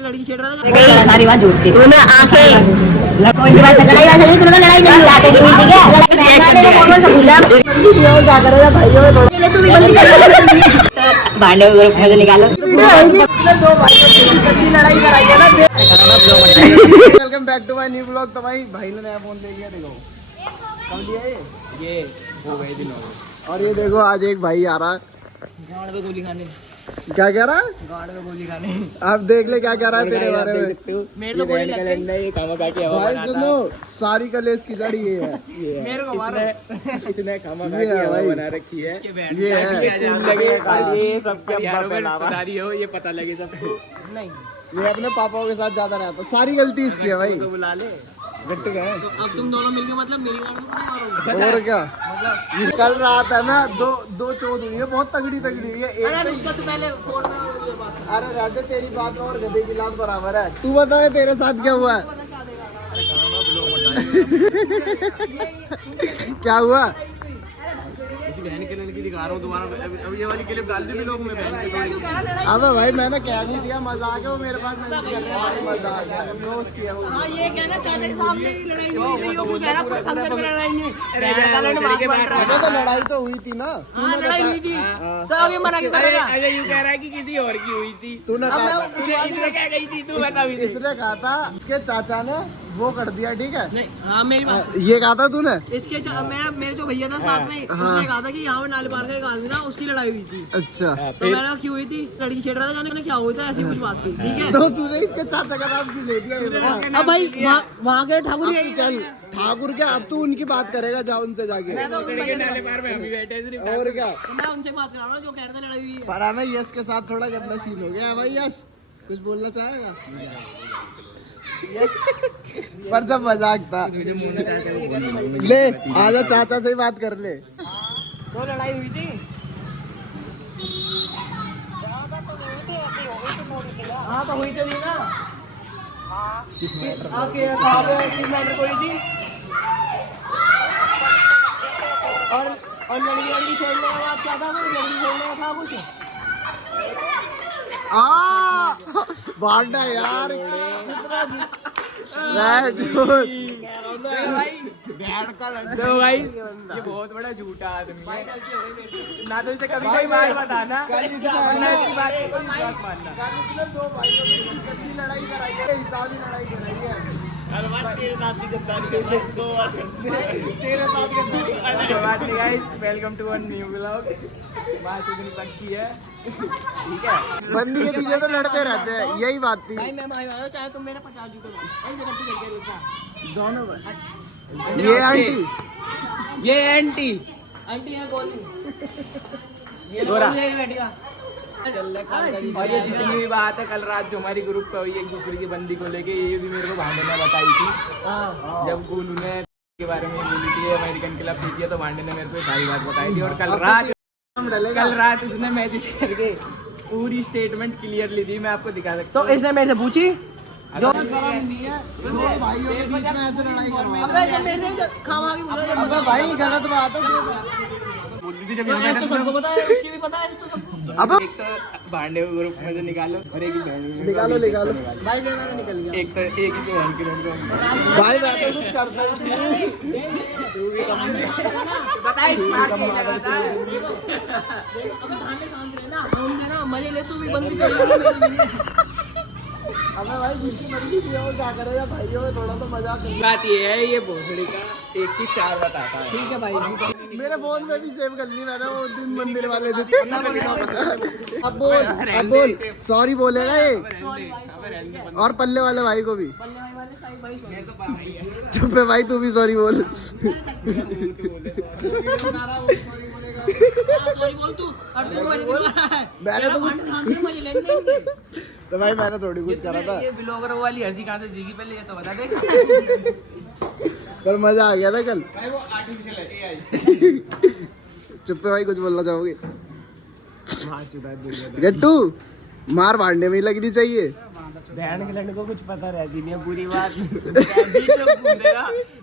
लड़की छेड़ रहा था सारी बात झूठ थी। तूने आंखें लड़कों की बात लड़ाई वैसे नहीं, तूने लड़ाई नहीं आके की हुई थी क्या? लड़ाई ने फोन से पूछा वीडियो क्या करेगा भाइयों में थोड़ा ले तू भी बंदी कर भांडे ग्रुप में से निकालो वीडियो आएगी। दो भाइयों की लड़ाई कराई है ना। Welcome back to my new blog. तो भाई ने नया फोन ले लिया, देखो कब लिया ये हो गए दिन हो गए। और ये देखो आज एक भाई आ रहा है गाड़ पे गोली खाने। क्या कह रहा है? गाड़ पे गोली खाने। आप देख ले क्या कह रहा है तेरे बारे में। मेरे तो गोली लग गई। भाई सुनो, सारी कलेश की लड़ी ये है। मेरे को मारो। इसने खामा खा के हवा बना रखी है। ये है ये सबके रिश्तेदारी हो, ये पता लगे सबको। नहीं, ये अपने पापाओं के साथ ज्यादा रहता, सारी गलती इसकी है भाई। तो बुला ले। गट्टू का है। अब तुम दोनों मिलके मतलब मेरी गाड़ को मारोगे। और क्या, कल रात है ना, दो चोट हुई है, बहुत तगड़ी हुई है। अरे रुको तो पहले फोन में बात। अरे राधे, तेरी बात और गधे की लात बराबर है। तू बता तेरे साथ क्या हुआ है? क्या हुआ? बहन के लड़की दिखा रहा हूँ तुम्हारा। अब ये वाली क्लिप डाल दी लोग में बहन की थोड़ी। अबे भाई मैंने कह नहीं दिया, मजाक है वो, मेरे पास मैसेज कर रहे हैं भाई, मजाक है, दोस्त किया वो। हाँ ये कहना चाचा के सामने ही लड़ाई हुई थी, वो कह रहा कोई फंक्शन में लड़ाई नहीं। बहन का लड़ना बात बन रहा है। तो लड़ाई तो हुई थी ना। हाँ लड़ाई हुई थी, तो अब ये मना क्यों करेगा? अरे यूं कह रहा है कि किसी और की हुई थी। तूने कहा, इसने क्या कही थी, तू बता भी। इसने कहा था इसके चाचा ने वो कर दिया, ठीक है। नहीं हाँ मेरी बात। ये कहा था तूने? इसके मेरे जो भैया था साथ में, उसने कहा था कि यहाँ पे नाले पार का एक आदमी था, उसकी लड़ाई हुई थी। अच्छा, तो मैंने क्यों हुई थी, लड़की छेड़ रहा था, जाने क्या हुआ था, ऐसी कुछ बात थी, ठीक है। तो तूने इसके चाचा का नाम क्यों ले दिया? अब भाई वहाँ के ठाकुर अब तू चल, ठाकुर क्या, अब तू उनकी बात करेगा, जा उनसे जाके। मैं तो उन भैया से नाले पार में हम ही बैठे हैं सिर्फ। और क्या, मैं उनसे बात करा रहा हूँ जो कह रहे थे लड़ाई हुई है। पर हमें यश के साथ थोड़ा गंदा सीन हो गया भाई। यश कुछ बोलना चाहेगा? पर जब मजाक था। ले आजा, चाचा से ही बात कर ले। तो लड़ाई हुई थी। हाँ तो हुई तो थी ना। आके कहाँ पे किस मैटर को हुई थी? और लड़की छेड़ने का बात क्या था? कोई लड़की छेड़ने का था कुछ? भागना यार, तो भाई ये बहुत बड़ा झूठा आदमी है ना, तो इसे कभी कोई बात बताना ना इसकी बात को कोई विश्वास मानना। दो भाइयों की गंदी लड़ाई कराई है, हिसाबी लड़ाई कराई है। Welcome to one new blog. बात इतनी पक्की है, ठीक है। बंदी के पीछे तो लड़ते रहते हैं, यही बात थी। भाई मैं माई वाला, चाहे तुम मेरे 50 जूते दो। दोनों ये आंटी, ये एंटी आंटी है गोली। ये गोरा। ले बैठेगा। और ये जितनी भी बात है कल रात जो हमारी ग्रुप पे हुई एक दूसरे की बंदी को लेके, ये भी मेरे को भांडे ने बताई थी। जब गोलू ने के बारे में बोली थी अमेरिकन क्लब थी, तो भांडे ने मेरे को सारी बात बताई थी। और कल रात उसने मैसेज करके पूरी स्टेटमेंट क्लियर ली थी, मैं आपको दिखा सकता तो इसने मेरे से पूछी जो शर्म नहीं है, दो भाइयों के बीच में ऐसे लड़ाई करवा। अबे जब मेरे से खावा की बोला जब अबे भाई गलत बात है। बोलती थी जब तो सबको पता है, उसकी भी पता है तो सबको। अब एक तो भांडे को ग्रुप में से निकालो और एक ही बहन निकालो। भाई मेरा तो निकल गया। एक तो एक ही तो बहन की लड़की। भाई मैं तो कुछ करता ही नहीं। बताइए मजे ले, तू भी बंदी कर ले। अबे भाई जिसकी मर्जी थी वो क्या करेगा, भाइयों में थोड़ा तो मजाक है। बात ये है, ये भोसड़ी का एक की चार बताता है। ठीक है भाई। मेरे फोन में भी सेव कर ली मैंने, वो दिन मंदिर वाले दिन। अब बोल सॉरी बोलेगा ये, और पल्ले वाले भाई को भी। चुप है भाई, तू भी सॉरी बोल। सॉरी बोल तू, और तू मजे दिलवा रहा है। मैंने तो मजे लेने। तो भाई मैंने थोड़ी कुछ करा था, ये ब्लॉगर वाली हंसी कहाँ से सीखी पहले ये तो बता दे। पर मजा आ गया था कल। भाई वो आर्टिफिशियल है, AI। चुप है भाई, कुछ बोलना चाहोगे? गट्टू मार भांडे में ही लगनी चाहिए। बहन के लड़के को कुछ पता रहती नहीं है पूरी बात।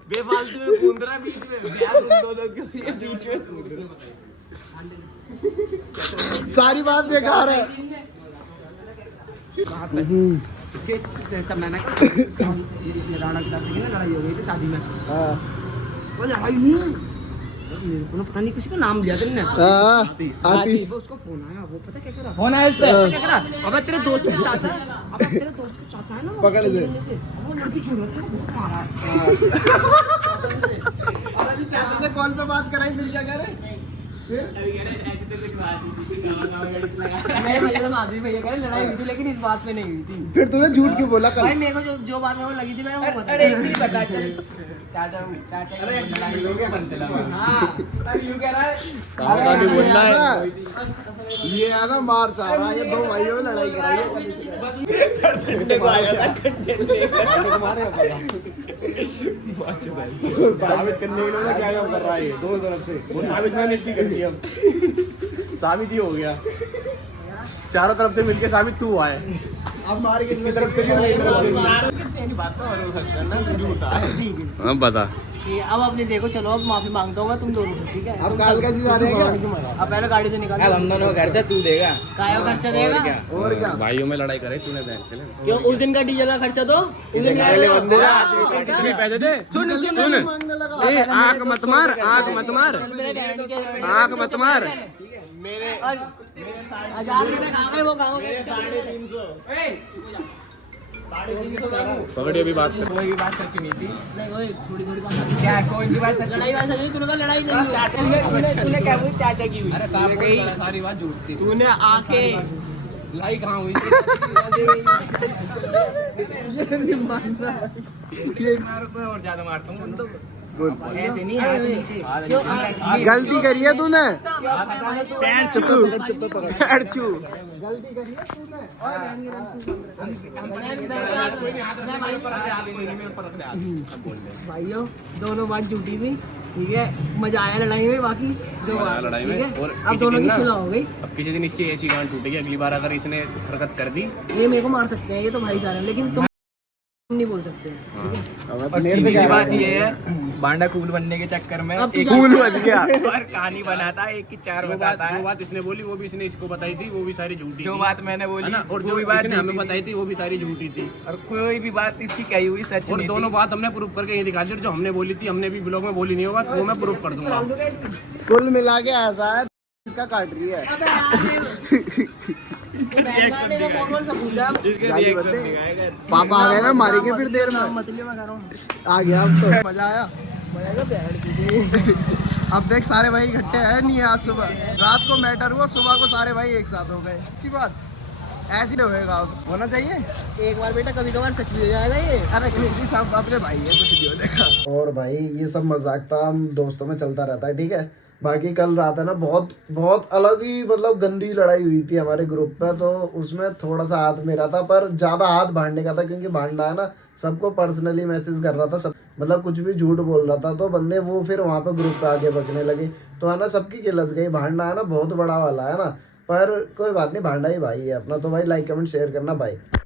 बेफालतू में कूद रहा बीच में, बीच में सारी बात बेकार है। इसके सब मैंने राणा के साथ से ना लड़ाई हो गई थी शादी में। हाँ वो लड़ाई नहीं, मेरे को ना पता नहीं किसी का नाम लिया था इन्होंने। हाँ आतिश। वो उसको फोन आया, वो पता क्या कह रहा, फोन आया उससे? क्या कह रहा, अबे तेरे दोस्त का चाचा है, अबे तेरे दोस्त का चाचा है ना, पकड़ दे। वो लड़की जरूरत है बहुत मारा है। और अभी चाचा से कॉल पे बात कराई, फिर क्या करे? मैं भैया माधवी भैया कह रहे लड़ाई हुई थी लेकिन इस बात पे नहीं हुई थी। फिर तूने झूठ क्यों बोला भाई कल? मेरे को जो बात में वो लगी थी मैं वो बता। अरे एक ही बता चल। चाचा अरे लड़ाई लोगे बनते लगा। हां अरे यूं कह रहा है कहाँ नहीं बोल रहा है? ये है ना मार चाह रहा है, ये दो भाइयों ने लड़ाई कराई है। देखो आया था साबित करने के लिए क्या काम कर रहा है दोनों तरफ से, वो साबित मैंने इसकी कर दी, अब साबित ही हो गया, चारों तरफ से मिलके साबित तू हुआ है। अब मार के इसकी तरफ से बात तो हो सकता है ना, झूठा है। हाँ बता। अब अपने देखो, चलो अब माफी मांगता हूँ तुम दोनों से, ठीक है? अब काल कैसे जा रहे हैं क्या? अब पहले गाड़ी से निकाल। अब हम दोनों का खर्चा तू देगा। काया खर्चा देगा? और क्या? भाइयों में लड़ाई करे तूने बैंक के लिए। क्यों उस दिन का डीजल का खर्चा दो, उस दिन कितने पैसे दे? सुन मांगने लगा। ए आंख मत मार, आंख मत मार, आंख मत मार। मेरे 1000 रुपए कहाँ गए, वो गाँव में 350 पकड़िए अभी बात कर। कोई भी बात सच नहीं थी। नहीं ओए, थोड़ी थोड़ी बात क्या कोई भी बात सच लड़ाई वाला नहीं, तूने कहा लड़ाई नहीं हुई। तूने क्या बोली चाचा की हुई? अरे काम कही सारी बात झूठ थी। तूने आके लड़ाई कहाँ हुई? ये नहीं मान रहा है। ये और ज्यादा मारता हूँ तो ऐसे नहीं है। क्यों गलती करी है तूने, पैर छू, पैर छू। गलती करी है तूने। भाइयों दोनों बात झूठी थी, ठीक है? मजा आया लड़ाई में, बाकी जो मजा आया लड़ाई में। ठीक है? और अब किसी दोनों दिन की ना- सुलह हो गई। अब किसी दिन इसकी ऐसी गांड टूटेगी, अगली बार अगर इसने हरकत कर दी ये मेरे को मार सकते हैं, ये तो भाईचारा है, लेकिन तुम नहीं बोल सकते, ठीक है? और सीधी सी बात ये है, बांडा कूल बनने के चक्कर में अब तू एक जा- कूल बन गया। और कहानी बनाता है, एक की चार बताता जो है। बात इसने बोली वो भी इसने इसको बताई थी, वो भी सारी झूठी जो थी। बात मैंने बोली है ना, और वो जो भी बात इसने हमें झूठी बताई थी वो भी सारी झूठी थी। और कोई भी बात इसकी कही हुई सच और नहीं दोनों थी। बात हमने प्रूफ करके ये दिखा दी, और जो हमने बोली थी, हमने भी ब्लॉग में बोली नहीं होगा, वो मैं प्रूफ कर दूंगा। कुल मिला के ऐसा है, इसका काट रही है। गाली मत दे। पापा आ गए ना, मारेंगे फिर देर में। आ गया अब तो मजा आया। अब देख सारे भाई इकट्ठे हैं नहीं, आज सुबह रात को मैटर हुआ, सुबह को सारे भाई एक साथ हो गए। अच्छी बात, ऐसी नहीं होएगा, अब होना चाहिए एक बार बेटा, कभी कभार सच भी हो जाएगा ये। अरे कुछ भी, सब अपने भाई है, कुछ नहीं होने। और भाई ये सब मजाक था, हम दोस्तों में चलता रहता है, ठीक है? बाकी कल रात है ना, बहुत बहुत अलग ही मतलब गंदी लड़ाई हुई थी हमारे ग्रुप पे, तो उसमें थोड़ा सा हाथ मेरा था, पर ज्यादा हाथ भांडने का था, क्योंकि भांडा है ना, सबको पर्सनली मैसेज कर रहा था, सब मतलब कुछ भी झूठ बोल रहा था, तो बंदे वो फिर वहाँ पे ग्रुप पे आगे बकने लगे, तो है ना सबकी गिलस गई। भांडा है ना बहुत बड़ा वाला है ना, पर कोई बात नहीं, भांडा ही भाई है अपना। तो भाई लाइक कमेंट शेयर करना, भाई।